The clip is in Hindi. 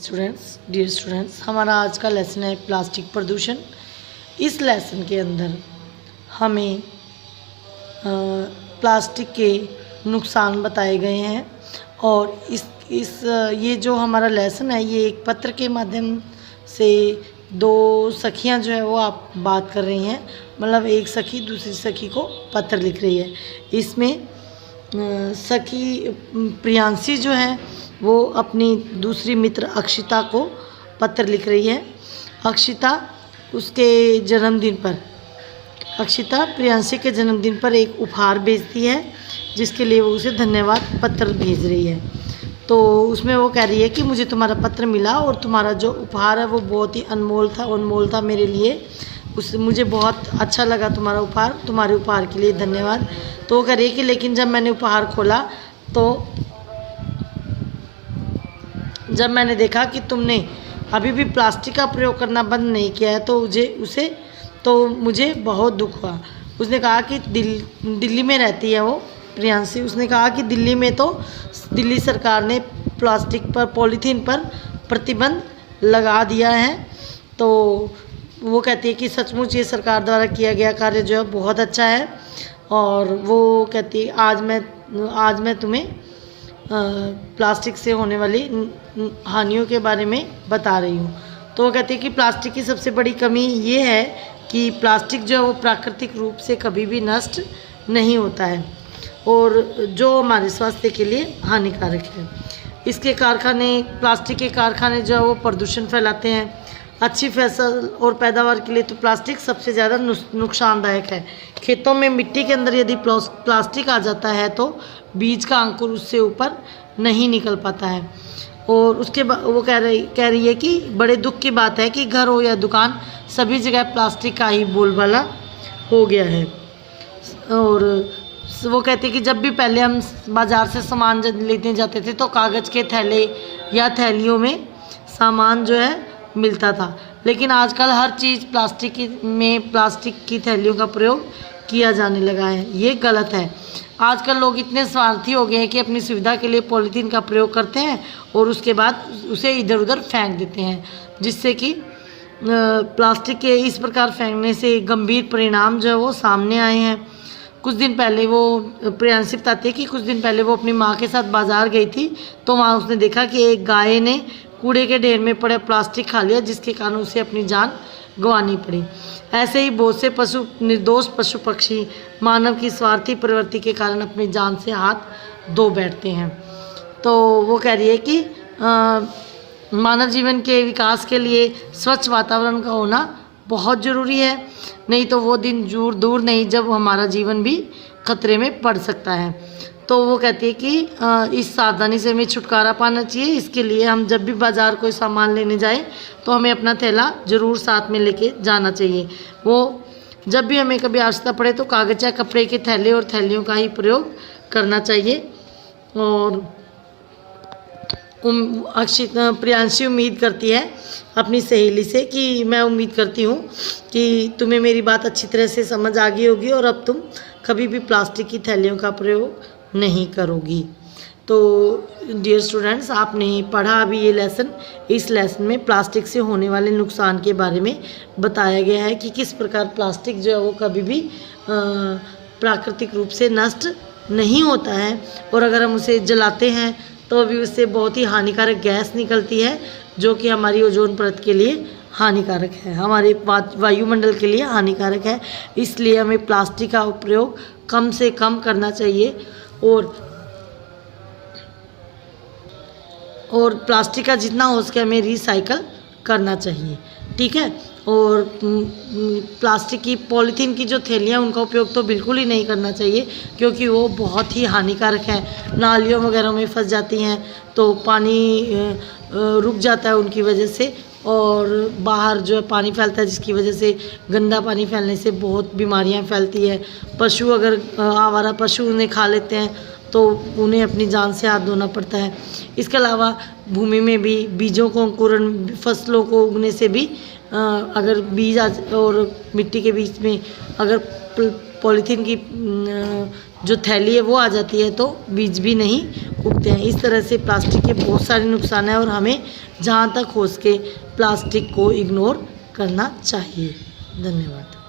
डियर स्टूडेंट्स, हमारा आज का लेसन है प्लास्टिक प्रदूषण। इस लेसन के अंदर हमें प्लास्टिक के नुकसान बताए गए हैं और इस ये जो हमारा लेसन है ये एक पत्र के माध्यम से दो सखियां जो है वो आप बात कर रही हैं, मतलब एक सखी दूसरी सखी को पत्र लिख रही है। इसमें सखी प्रियांशी जो है वो अपनी दूसरी मित्र अक्षिता को पत्र लिख रही है। अक्षिता उसके जन्मदिन पर अक्षिता प्रियांशी के जन्मदिन पर एक उपहार भेजती है जिसके लिए वो उसे धन्यवाद पत्र भेज रही है। तो उसमें वो कह रही है कि मुझे तुम्हारा पत्र मिला और तुम्हारा जो उपहार है वो बहुत ही अनमोल था मेरे लिए। मुझे बहुत अच्छा लगा तुम्हारा उपहार, तुम्हारे उपहार के लिए धन्यवाद। तो वो कह रही है कि लेकिन जब मैंने उपहार खोला तो जब मैंने देखा कि तुमने अभी भी प्लास्टिक का प्रयोग करना बंद नहीं किया है तो मुझे बहुत दुख हुआ। उसने कहा कि दिल्ली में रहती है वो प्रियांशी। उसने कहा कि दिल्ली में तो दिल्ली सरकार ने पॉलीथीन पर प्रतिबंध लगा दिया है। तो वो कहती है कि सचमुच ये सरकार द्वारा किया गया कार्य जो है बहुत अच्छा है। और वो कहती है आज मैं तुम्हें प्लास्टिक से होने वाली हानियों के बारे में बता रही हूँ। तो वो कहती है कि प्लास्टिक की सबसे बड़ी कमी ये है कि प्लास्टिक जो है वो प्राकृतिक रूप से कभी भी नष्ट नहीं होता है और जो हमारे स्वास्थ्य के लिए हानिकारक है। प्लास्टिक के कारखाने जो है वो प्रदूषण फैलाते हैं। अच्छी फसल और पैदावार के लिए तो प्लास्टिक सबसे ज़्यादा नुकसानदायक है। खेतों में मिट्टी के अंदर यदि प्लास्टिक आ जाता है तो बीज का अंकुर उससे ऊपर नहीं निकल पाता है। और उसके बाद वो कह रही है कि बड़े दुख की बात है कि घर हो या दुकान सभी जगह प्लास्टिक का ही बोलबाला हो गया है। और वो कहते हैं कि जब भी पहले हम बाज़ार से सामान लेने जाते थे तो कागज़ के थैले या थैलियों में सामान जो है मिलता था, लेकिन आजकल हर चीज़ प्लास्टिक की थैलियों का प्रयोग किया जाने लगा है। ये गलत है। आजकल लोग इतने स्वार्थी हो गए हैं कि अपनी सुविधा के लिए पॉलीथीन का प्रयोग करते हैं और उसके बाद उसे इधर उधर फेंक देते हैं, जिससे कि प्लास्टिक के इस प्रकार फेंकने से गंभीर परिणाम जो है वो सामने आए हैं। कुछ दिन पहले वो प्रियांशी बताती है कि कुछ दिन पहले वो अपनी माँ के साथ बाज़ार गई थी तो वहाँ उसने देखा कि एक गाय ने कूड़े के ढेर में पड़े प्लास्टिक खा लिया, जिसके कारण उसे अपनी जान गंवानी पड़ी। ऐसे ही बहुत से निर्दोष पशु पक्षी मानव की स्वार्थी प्रवृत्ति के कारण अपनी जान से हाथ धो बैठते हैं। तो वो कह रही है कि मानव जीवन के विकास के लिए स्वच्छ वातावरण का होना बहुत ज़रूरी है, नहीं तो वो दिन दूर नहीं जब हमारा जीवन भी खतरे में पड़ सकता है। तो वो कहती है कि इस सावधानी से हमें छुटकारा पाना चाहिए। इसके लिए हम जब भी बाज़ार कोई सामान लेने जाएं तो हमें अपना थैला ज़रूर साथ में लेके जाना चाहिए। वो जब भी हमें कभी आवश्यकता पड़े तो कागज़ या कपड़े के थैले और थैलियों का ही प्रयोग करना चाहिए। और प्रियांशी उम्मीद करती है अपनी सहेली से कि मैं उम्मीद करती हूँ कि तुम्हें मेरी बात अच्छी तरह से समझ आ गई होगी और अब तुम कभी भी प्लास्टिक की थैलियों का प्रयोग नहीं करोगी। तो डियर स्टूडेंट्स, आपने पढ़ा अभी ये लेसन। इस लेसन में प्लास्टिक से होने वाले नुकसान के बारे में बताया गया है कि किस प्रकार प्लास्टिक जो है वो कभी भी प्राकृतिक रूप से नष्ट नहीं होता है और अगर हम उसे जलाते हैं तो भी उससे बहुत ही हानिकारक गैस निकलती है जो कि हमारी ओजोन परत के लिए हानिकारक है, हमारे वायुमंडल के लिए हानिकारक है। इसलिए हमें प्लास्टिक का उपयोग कम से कम करना चाहिए और प्लास्टिक का जितना हो सके हमें रिसाइकल करना चाहिए, ठीक है। और प्लास्टिक की पॉलीथीन की जो थैलियाँ उनका उपयोग तो बिल्कुल ही नहीं करना चाहिए क्योंकि वो बहुत ही हानिकारक है। नालियों वगैरह में फंस जाती हैं तो पानी रुक जाता है उनकी वजह से और बाहर जो है पानी फैलता है, जिसकी वजह से गंदा पानी फैलने से बहुत बीमारियां फैलती है। पशु अगर आवारा पशु उन्हें खा लेते हैं तो उन्हें अपनी जान से हाथ धोना पड़ता है। इसके अलावा भूमि में भी बीजों को अंकुरण, फसलों को उगने से भी अगर बीज और मिट्टी के बीच में अगर पॉलीथीन की जो थैली है वो आ जाती है तो बीज भी नहीं उगते हैं। इस तरह से प्लास्टिक के बहुत सारे नुकसान हैं और हमें जहाँ तक हो सके प्लास्टिक को इग्नोर करना चाहिए। धन्यवाद।